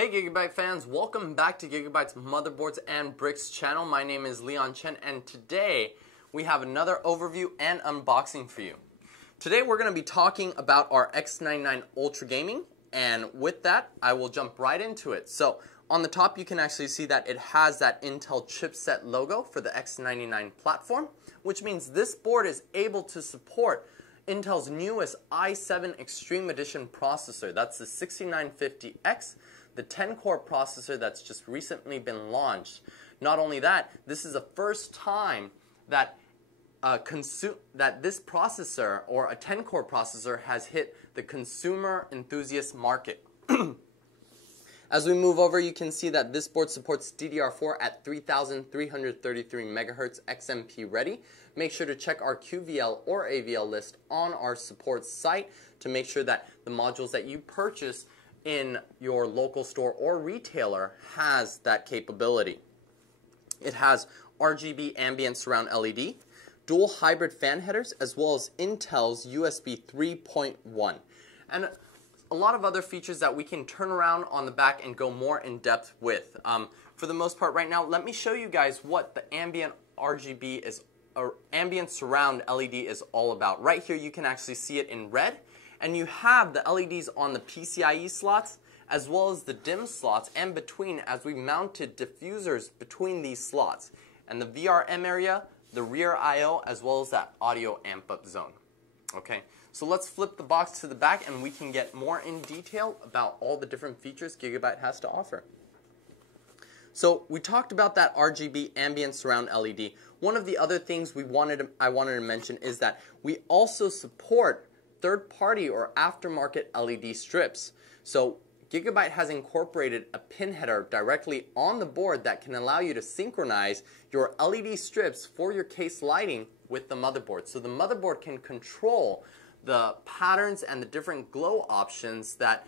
Hey Gigabyte fans, welcome back to Gigabyte's Motherboards and Bricks channel. My name is Leon Chen and today we have another overview and unboxing for you. Today we're going to be talking about our X99 Ultra Gaming, and with that I will jump right into it. So on the top you can actually see that it has that Intel chipset logo for the X99 platform, which means this board is able to support Intel's newest i7 Extreme Edition processor. That's the 6950X. The 10-core processor that's just recently been launched. Not only that, this is the first time that this processor, or a 10-core processor, has hit the consumer enthusiast market. As we move over, you can see that this board supports DDR4 at 3333 MHz XMP ready. Make sure to check our QVL or AVL list on our support site to make sure that the modules that you purchase in your local store or retailer has that capability. It has RGB ambient surround LED, dual hybrid fan headers, as well as Intel's USB 3.1. And a lot of other features that we can turn around on the back and go more in depth with. For the most part right now, let me show you guys what the ambient RGB is, or ambient surround LED is all about. Right here you can actually see it in red. And you have the LEDs on the PCIe slots as well as the DIMM slots and between, as we mounted diffusers between these slots. And the VRM area, the rear I/O, as well as that audio amp up zone. Okay, so let's flip the box to the back and we can get more in detail about all the different features Gigabyte has to offer. So we talked about that RGB ambient surround LED. One of the other things I wanted to mention is that we also support third-party or aftermarket LED strips. So Gigabyte has incorporated a pin header directly on the board that can allow you to synchronize your LED strips for your case lighting with the motherboard. So the motherboard can control the patterns and the different glow options that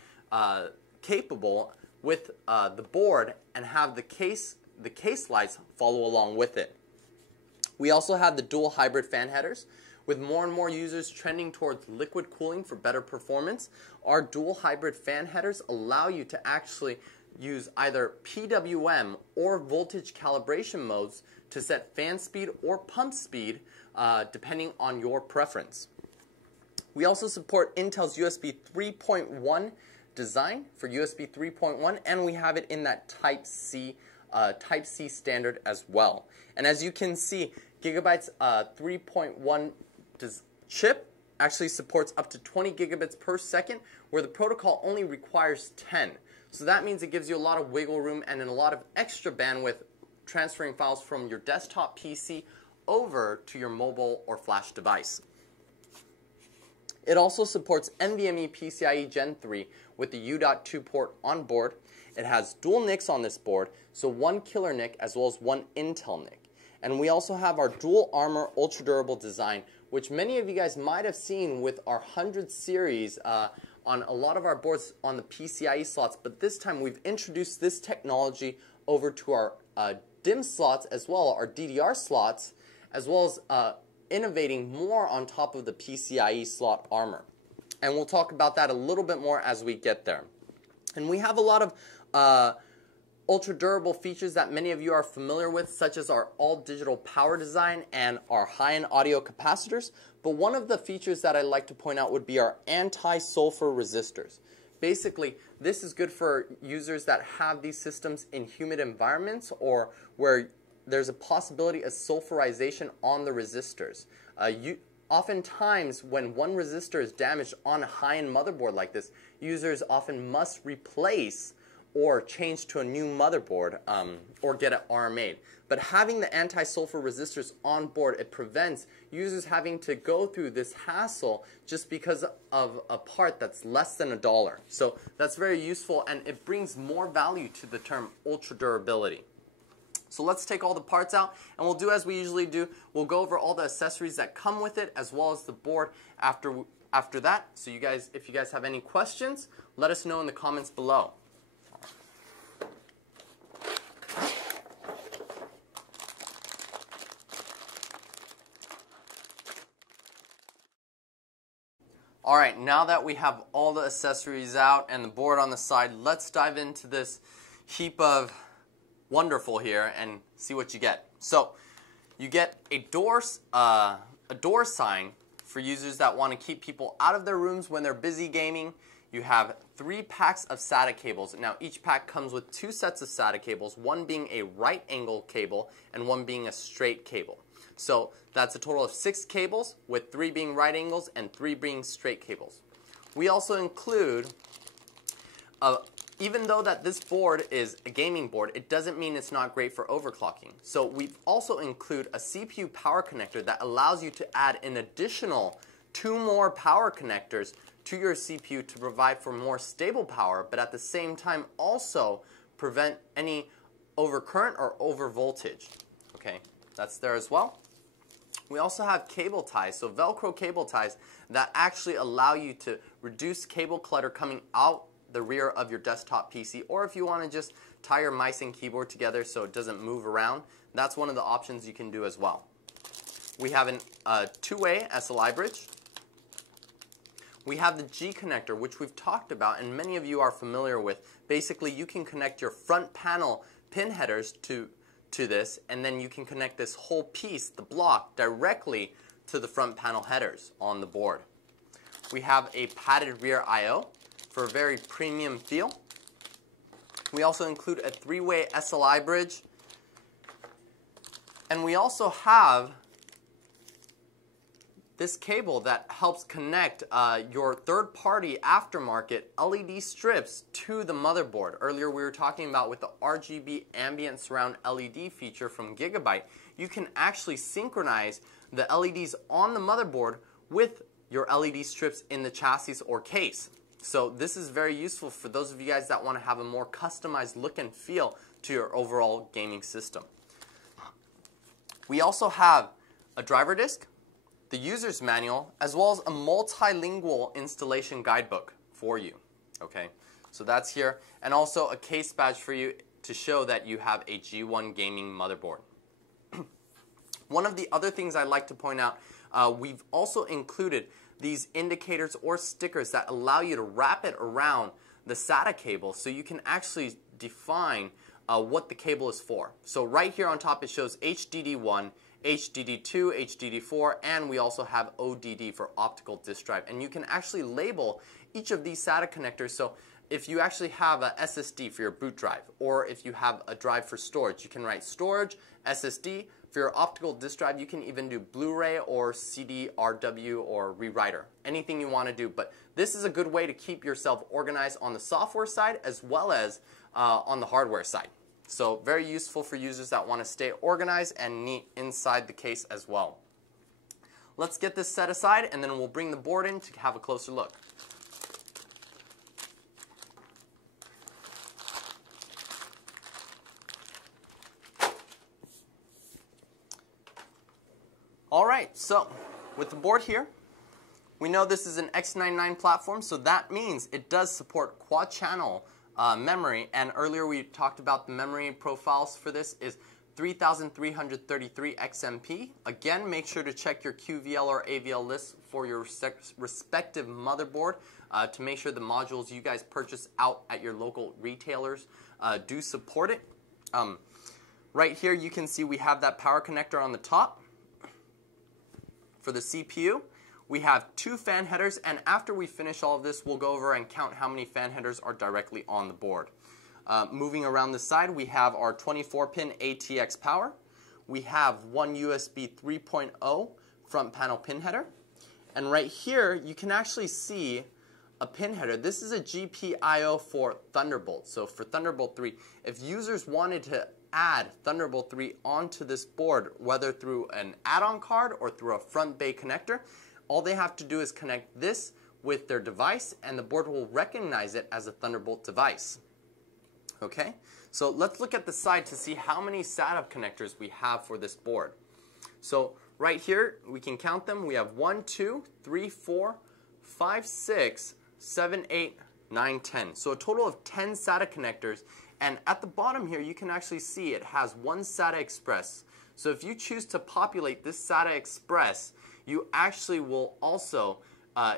capable with the board and have the case lights follow along with it. We also have the dual hybrid fan headers. With more and more users trending towards liquid cooling for better performance, our dual hybrid fan headers allow you to actually use either PWM or voltage calibration modes to set fan speed or pump speed depending on your preference. We also support Intel's USB 3.1 design for USB 3.1, and we have it in that Type C standard as well. And as you can see, Gigabyte's 3.1 chip actually supports up to 20 gigabits per second, where the protocol only requires 10. So that means it gives you a lot of wiggle room and a lot of extra bandwidth transferring files from your desktop PC over to your mobile or flash device. It also supports NVMe PCIe Gen 3 with the U.2 port on board. It has dual NICs on this board, so one killer NIC as well as one Intel NIC. And we also have our dual armor ultra durable design, which many of you guys might have seen with our 100 series on a lot of our boards on the PCIe slots, but this time we've introduced this technology over to our DIMM slots as well, our DDR slots, as well as innovating more on top of the PCIe slot armor. And we'll talk about that a little bit more as we get there. And we have a lot of ultra durable features that many of you are familiar with, such as our all digital power design and our high-end audio capacitors. But one of the features that I like to point out would be our anti-sulfur resistors. Basically, this is good for users that have these systems in humid environments or where there's a possibility of sulfurization on the resistors. Oftentimes, when one resistor is damaged on a high-end motherboard like this, users often must replace or change to a new motherboard or get it RMA'd. But having the anti-sulfur resistors on board, it prevents users having to go through this hassle just because of a part that's less than $1. So that's very useful, and it brings more value to the term ultra durability. So let's take all the parts out, and we'll do as we usually do. We'll go over all the accessories that come with it as well as the board after that. So you guys, if you guys have any questions, let us know in the comments below. Alright, now that we have all the accessories out and the board on the side, let's dive into this heap of wonderful here and see what you get. So, you get a door sign for users that want to keep people out of their rooms when they're busy gaming. You have 3 packs of SATA cables. Now each pack comes with 2 sets of SATA cables, one being a right angle cable and one being a straight cable. So that's a total of 6 cables, with 3 being right angles and 3 being straight cables. We also include, even though that this board is a gaming board, it doesn't mean it's not great for overclocking. So we also include a CPU power connector that allows you to add an additional 2 more power connectors to your CPU to provide for more stable power, but at the same time also prevent any overcurrent or over voltage. Okay, that's there as well. We also have cable ties, so Velcro cable ties that actually allow you to reduce cable clutter coming out the rear of your desktop PC, or if you want to just tie your mice and keyboard together so it doesn't move around, that's one of the options you can do as well. We have a 2-way SLI bridge. We have the G connector, which we've talked about and many of you are familiar with. Basically, you can connect your front panel pin headers to this, and then you can connect this whole piece, the block, directly to the front panel headers on the board. We have a padded rear I/O for a very premium feel. We also include a 3-way SLI bridge, and we also have this cable that helps connect your third-party aftermarket LED strips to the motherboard. Earlier we were talking about with the RGB ambient surround LED feature from GIGABYTE, you can actually synchronize the LEDs on the motherboard with your LED strips in the chassis or case. So this is very useful for those of you guys that want to have a more customized look and feel to your overall gaming system. We also have a driver disc, the user's manual, as well as a multilingual installation guidebook for you. Okay, so that's here, and also a case badge for you to show that you have a G1 gaming motherboard. One of the other things I'd like to point out, we've also included these indicators or stickers that allow you to wrap it around the SATA cable so you can actually define what the cable is for. So right here on top it shows HDD1, HDD2, HDD4, and we also have ODD for optical disk drive. And you can actually label each of these SATA connectors. So if you actually have a SSD for your boot drive, or if you have a drive for storage, you can write storage, SSD. For your optical disk drive, you can even do Blu-ray or CD-RW or rewriter, anything you want to do. But this is a good way to keep yourself organized on the software side as well as on the hardware side. So very useful for users that want to stay organized and neat inside the case as well. Let's get this set aside and then we'll bring the board in to have a closer look. Alright, so with the board here, we know this is an X99 platform, so that means it does support quad channel memory, and earlier we talked about the memory profiles for this is 3333 XMP. Again, make sure to check your QVL or AVL lists for your respective motherboard to make sure the modules you guys purchase out at your local retailers do support it. Right here you can see we have that power connector on the top. For the CPU, we have 2 fan headers, and after we finish all of this, we'll go over and count how many fan headers are directly on the board. Moving around the side, we have our 24-pin ATX power. We have one USB 3.0 front panel pin header. And right here, you can actually see a pin header. This is a GPIO for Thunderbolt. So for Thunderbolt 3, if users wanted to add Thunderbolt 3 onto this board, whether through an add-on card or through a front bay connector, all they have to do is connect this with their device and the board will recognize it as a Thunderbolt device. Okay, so let's look at the side to see how many SATA connectors we have for this board. So right here, we can count them. We have 1, 2, 3, 4, 5, 6, 7, 8, 9, 10. So a total of 10 SATA connectors. And at the bottom here, you can actually see it has one SATA Express. So if you choose to populate this SATA Express, you actually will also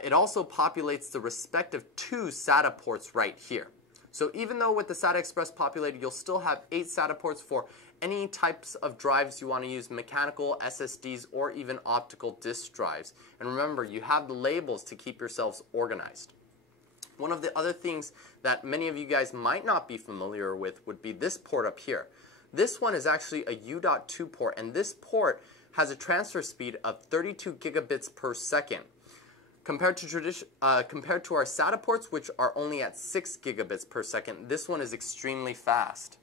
it also populates the respective 2 SATA ports right here. So even though with the SATA Express populated, you'll still have 8 SATA ports for any types of drives you want to use, mechanical, SSDs, or even optical disk drives. And remember, you have the labels to keep yourselves organized. One of the other things that many of you guys might not be familiar with would be this port up here. This one is actually a U.2 port, and this port has a transfer speed of 32 gigabits per second. Compared to our SATA ports, which are only at 6 gigabits per second, this one is extremely fast.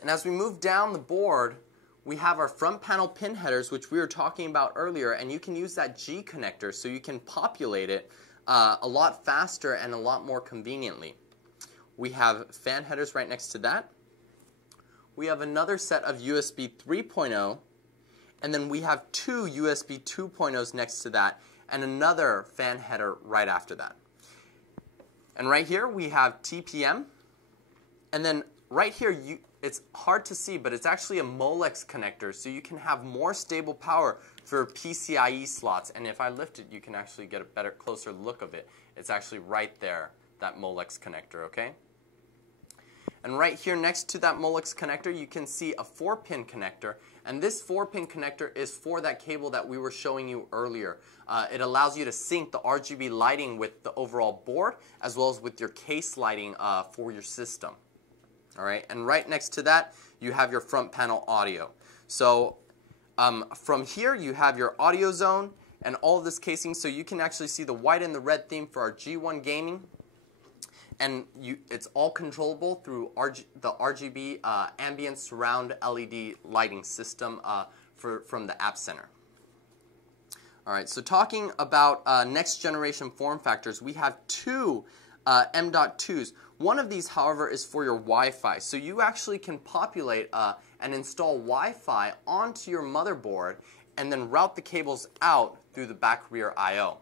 And as we move down the board, we have our front panel pin headers, which we were talking about earlier, and you can use that G connector so you can populate it a lot faster and a lot more conveniently. We have fan headers right next to that. We have another set of USB 3.0, and then we have 2 USB 2.0s next to that, and another fan header right after that. And right here we have TPM, and then right here it's hard to see, but it's actually a Molex connector, so you can have more stable power for PCIe slots. And if I lift it, you can actually get a better, closer look of it. It's actually right there, that Molex connector, okay? And right here next to that Molex connector, you can see a 4-pin connector. And this 4-pin connector is for that cable that we were showing you earlier. It allows you to sync the RGB lighting with the overall board, as well as with your case lighting for your system. All right, and right next to that, you have your front panel audio. So from here, you have your audio zone and all of this casing, so you can actually see the white and the red theme for our G1 gaming. And it's all controllable through the RGB ambient surround LED lighting system from the App Center. All right, so talking about next generation form factors, we have 2 M.2s. One of these, however, is for your Wi-Fi. So you actually can populate and install Wi-Fi onto your motherboard and then route the cables out through the back rear I.O.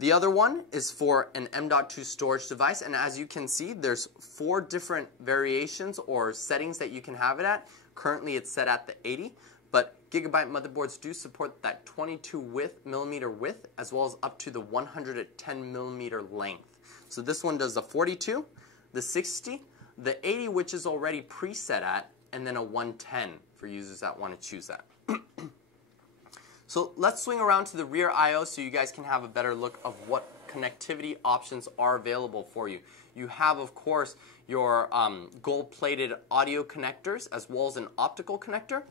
The other one is for an M.2 storage device, and as you can see, there's 4 different variations or settings that you can have it at. Currently it's set at the 80, but Gigabyte motherboards do support that 22 millimeter width as well as up to the 110 millimeter length. So this one does the 42, the 60, the 80, which is already preset at, and then a 110 for users that want to choose that. So let's swing around to the rear I.O. so you guys can have a better look of what connectivity options are available for you. You have, of course, your gold-plated audio connectors as well as an optical connector.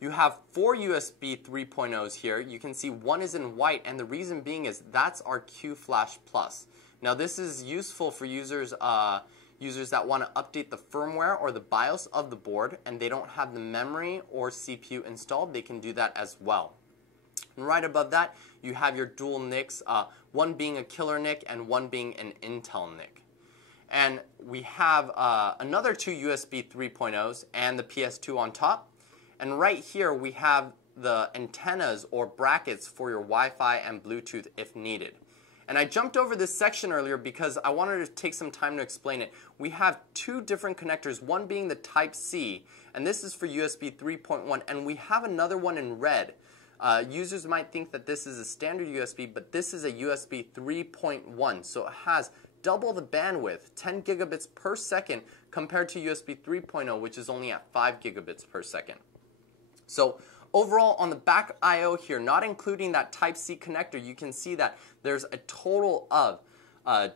You have 4 USB 3.0s here. You can see one is in white, and the reason being is that's our Q-Flash Plus. Now this is useful for users that want to update the firmware or the BIOS of the board and they don't have the memory or CPU installed. They can do that as well. And right above that, you have your dual NICs, one being a killer NIC and one being an Intel NIC. And we have another 2 USB 3.0s and the PS2 on top. And right here we have the antennas or brackets for your Wi-Fi and Bluetooth if needed. And I jumped over this section earlier because I wanted to take some time to explain it. We have 2 different connectors, one being the Type-C, and this is for USB 3.1, and we have another one in red. Users might think that this is a standard USB, but this is a USB 3.1, so it has double the bandwidth, 10 gigabits per second, compared to USB 3.0, which is only at 5 gigabits per second. So overall, on the back I.O. here, not including that Type-C connector, you can see that there's a total of 7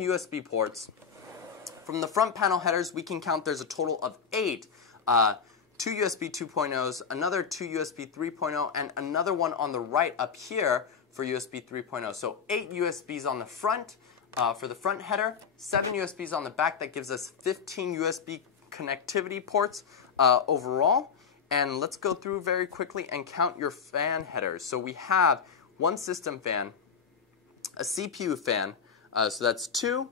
USB ports. From the front panel headers, we can count there's a total of 8. 2 USB 2.0s, another 2 USB 3.0, and another one on the right up here for USB 3.0. So 8 USBs on the front for the front header, 7 USBs on the back. That gives us 15 USB connectivity ports overall. And let's go through very quickly and count your fan headers. So we have one system fan, a CPU fan, so that's 2.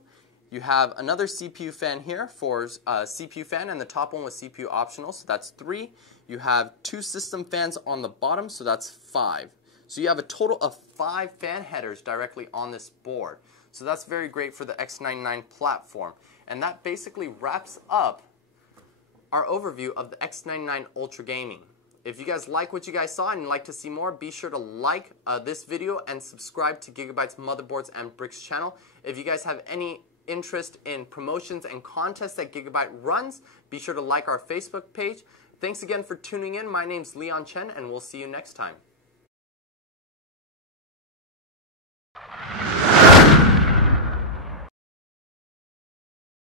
You have another CPU fan here for CPU fan, and the top one was CPU optional, so that's 3. You have 2 system fans on the bottom, so that's 5. So you have a total of 5 fan headers directly on this board. So that's very great for the X99 platform. And that basically wraps up our overview of the X99 Ultra Gaming. If you guys like what you guys saw and you'd like to see more, be sure to like this video and subscribe to Gigabyte's Motherboards and Bricks channel. If you guys have any interest in promotions and contests that Gigabyte runs, be sure to like our Facebook page. Thanks again for tuning in. My name's Leon Chen, and we'll see you next time.